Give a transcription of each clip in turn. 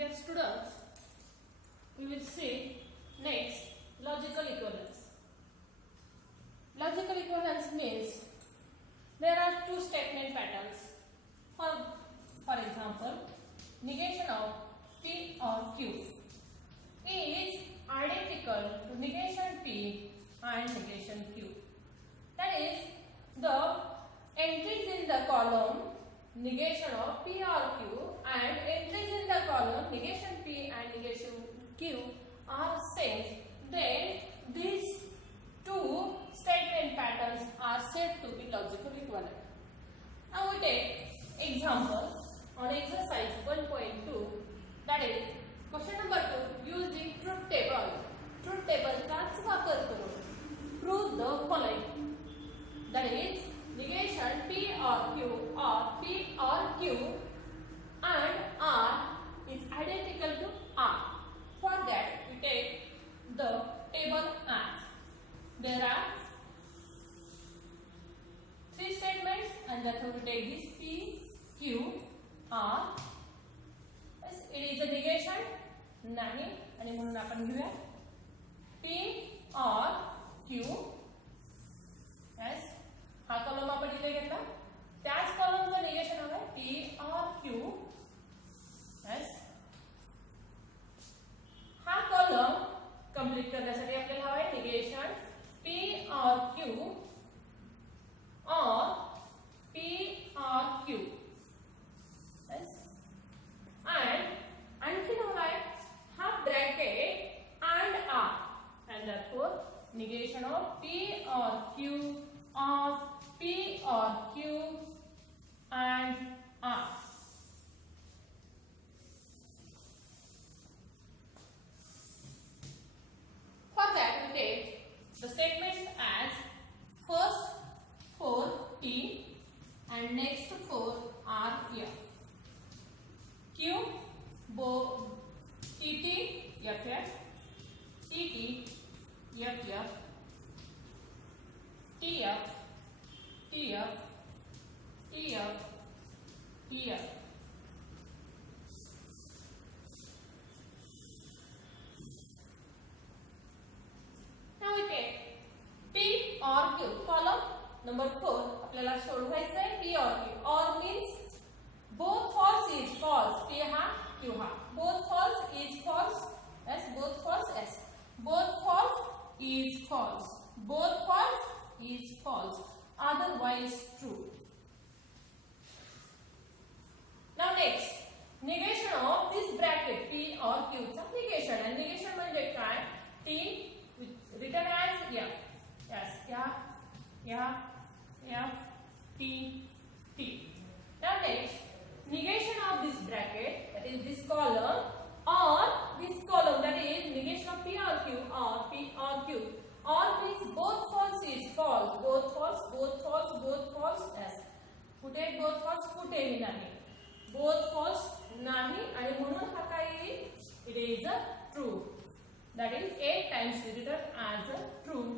Dear students, we will see next logical equivalence. Logical equivalence means there are two statement patterns. For example, negation of P or Q is identical to negation P and negation Q. That is, the entries in the column negation of P or Q and entries in the column negation P and negation Q are same, then these two statement patterns are said to be logical equivalent. Now we take example on exercise 1.2, that is question number 2, use the truth table. Truth table चाच वापर करून prove the following, that is negation P or Q or P or Q and R is identical to R. For that we take the table as there are three statements and therefore we take this P, Q, R. Yes, it is a negation नाही आणि म्हणून आपण घेऊया P or Q. yes, हा column आपण इथे घेतला, त्याच कॉलमचं निगेशन हवं P or Q. yes, हा कॉलम कंप्लीट करण्यासाठी आपल्याला हवं आहे negation P or Q or P or Q. yes, and आणखी हवं आहे हा bracket and R and therefore negation of P or Q or P or Q and R. For that we take the statements as first 4 T and next 4 are here. Q TT FF TT FF TF TF TF TF. Now we take P or Q, column number 4 आपल्याला सोडवायचं आहे P or Q. Or means both false is false. P हा Q हा both false is false. yes, both false. yes, both false is false. both false is false, otherwise true. Now next, negation of this bracket P or Q चा negation, and negation म्हणजे काय, T written as F. yes, F T T. Now next, negation of this bracket, that is this column, or this column, that is negation of P or Q or P or Q. Or means both false is false, both false, both false, both false. yes, कुठे both false, कुठेही नाही, both false नाही आणि म्हणून हा काय येईल, it is a true. that is 8 times written as a true.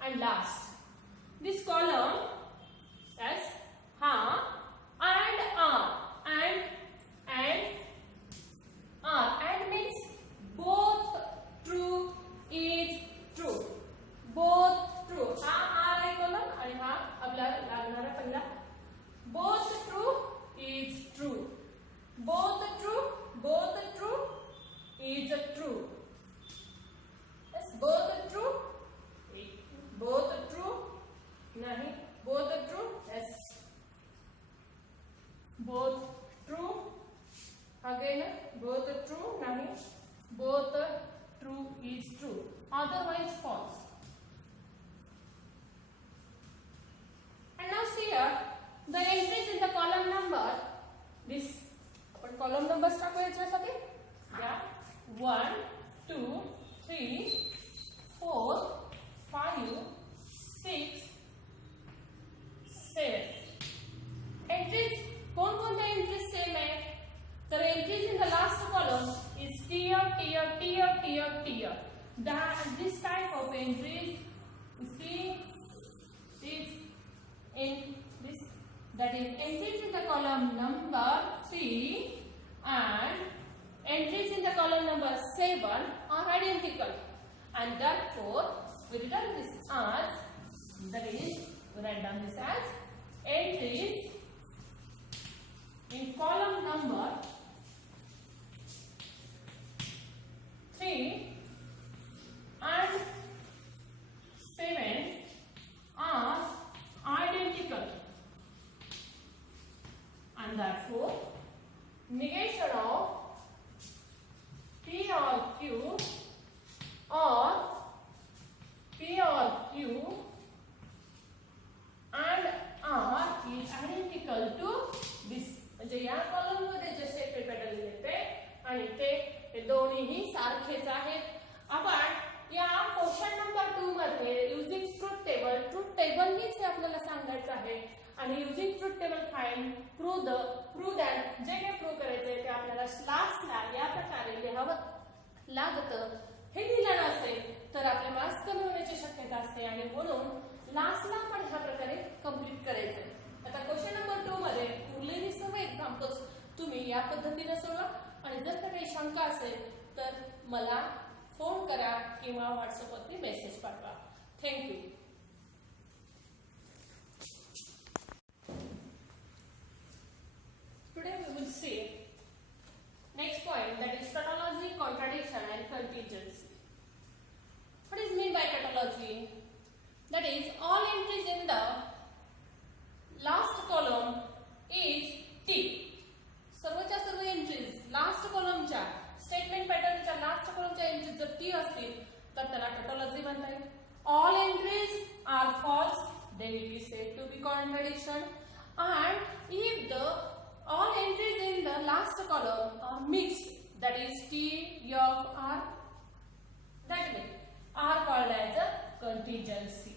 And last, this column, yes, ha and R and R, and means both true is true. both true, हा R आहे column आणि हा आपला लागणारा पहिला. both true is true. both true is a true. yes, both true नहीं, both true. yes, both true again, both true नहीं, both true is true, otherwise false. And now see here the entries in the column number. This आपण column numbers टाकू याच्यासाठी, yeah, 1 2 3 4 5 6 7. entries, कोणकोणत्या entries same आहे, तर entries in the last column is tier. That this type of entries, you see this in this that is entries in the column number 3 and entries in the column number 7 are identical, and therefore we return this as, that is, we write down this as entries in column number 3 and 7 are identical, and therefore negation of P or Q or P or Q and R is identical to this. म्हणजे या column मध्ये जे statement pattern लिहिले आणि ते दोन्हीही सारखेच आहेत. आपण या क्वेश्चन नंबर 2 मध्ये युजिंग ट्रूथ टेबल नीच हे आपल्याला सांगायचं आहे, आणि using truth table find prove that जे काही प्रूव्ह करायचंय ते आपल्याला लास्टला या प्रकारे लिहावं लागतं. हे लिहिलं नसेल तर आपले मार्क्स कमी होण्याची शक्यता असते, आणि म्हणून लास्टला आपण ह्या प्रकारे कंप्लीट करायचंय. आता क्वेश्चन नंबर 2 मध्ये उरलेली सर्व एक्झाम्पल्स तुम्ही या पद्धतीने सोडवा, आणि जर काही शंका असेल तर मला फोन करा किंवा व्हॉट्सअपवरती मेसेज पाठवा. Thank you. Today we will see next point, that is tautology, contradiction and contingency. What is mean by tautology? That is all entries in the last column is T. सर्वच्या सर्व एंट्रीज लास्ट कॉलमच्या statement पॅटर्नच्या last कॉलमच्या entries जर T असतील तर त्याला tautology म्हणता येईल. All entries are false, they will be said to be contradiction, and if the all entries in the last column are mixed, that is T, F, R, that way are called as a contingency.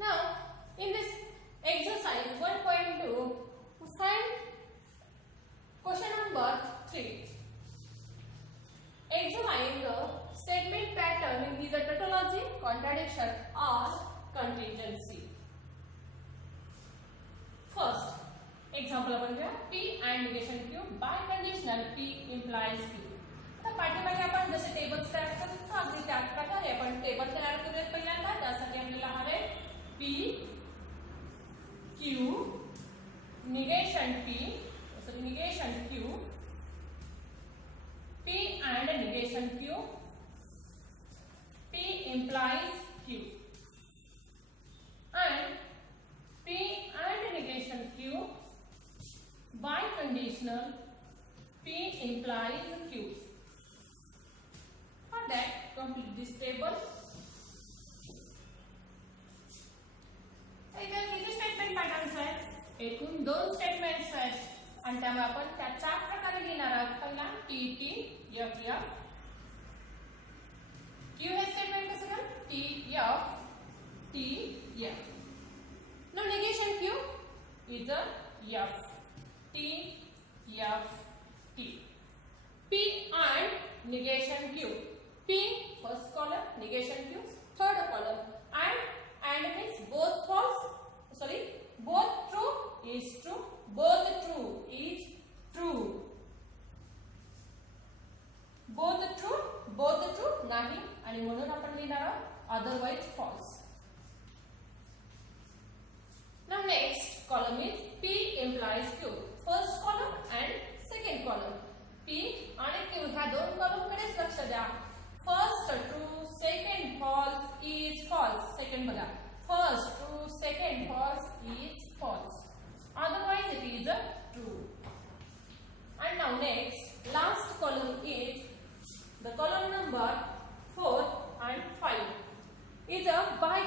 Now, in this exercise 1.2, we find question number 3. Examine the statement pattern in either tautology, contradiction, or contingency. First, example आपण घेऊया. P and negation Q by conditional P implies Q. आता पाठीमागे आपण जसे tables तयार करतो अगदी त्याच प्रकारे आपण टेबल तयार करूया. पहिल्यांदा त्यासाठी आपल्याला हवे P Q negation P, so negation Q, P and negation Q, P implies Q, and P and negation Q by conditional P implies Q. For that, complete this table. इथे किती स्टेटमेंट पॅटर्न्स आहेत? एकूण 2 statements आहेत, आणि त्यामुळे आपण त्या 4 प्रकारे लिहिणार आहोत. पहिला T T F F. Q हे स्टेटमेंट कसं कर? T F T F. Now negation Q is a F T F T. P and negation Q. P first column, negation Q third column, and means both false. Sorry, both true is true, both true is true. Both true नाही, आणि म्हणून आपण लिहिणार आहोत otherwise false. Now next column is P implies Q. First column and second column. P आणि Q ह्या 2 column कडेच लक्ष द्या. First true, second false is false. Second बघा. First true, second false is false. Otherwise it is a true. And now next, last column is the column number 4 and 5 is a by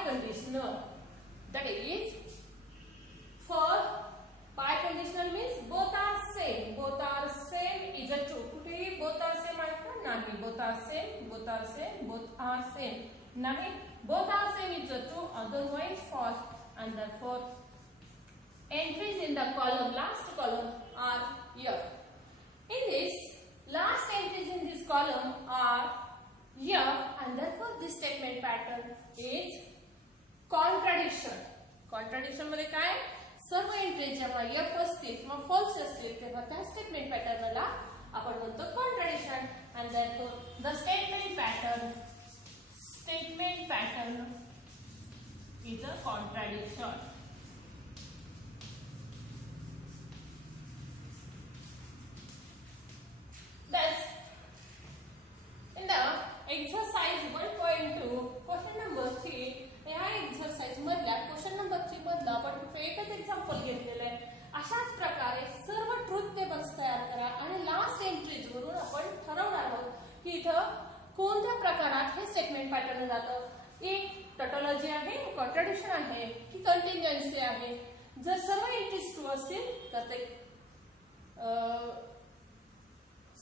सर्व entry जेव्हा F असतील किंवा false असतील तेव्हा त्या statement पॅटर्नला आपण म्हणतो contradiction. And therefore the statement pattern is a contradiction. Thus, in the exercise 1.2 question number 3 या एक्सरसाइज मधल्या क्वेश्चन नंबर 3 मधला आपण एकच एक्झाम्पल घेतलेलं आहे. अशाच प्रकारे सर्व ट्रूथ टेबल्स तयार करा आणि लास्ट एंट्रीज वरून आपण ठरवणार आहोत की इथं कोणत्या प्रकारात हे स्टेटमेंट पॅटर्न जातं. एक टॉटॉलॉजी आहे, कॉन्ट्राडिक्शन आहे की कंटिन्जन्सी आहे. जर सर्व एंट्रीज ट्रू असतील तर ते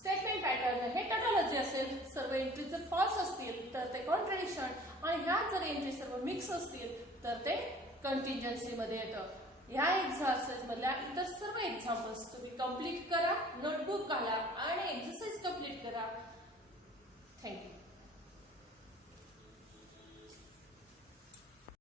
स्टेटमेंट पॅटर्न हे टॉटॉलॉजी असेल. सर्व एंट्री जर फॉल्स असतील तर ते कॉन्ट्राडिक्शन आणि ह्या जर एंट्री सर्व मिक्स असतील तर ते कंटिन्जन्सी मध्ये येतं. ह्या एक्सरसाइज मधल्या इतर सर्व एक्झाम्पल्स तुम्ही कंप्लीट करा, नोटबुक घाला आणि एक्सरसाइज कंप्लीट करा. थँक्यू.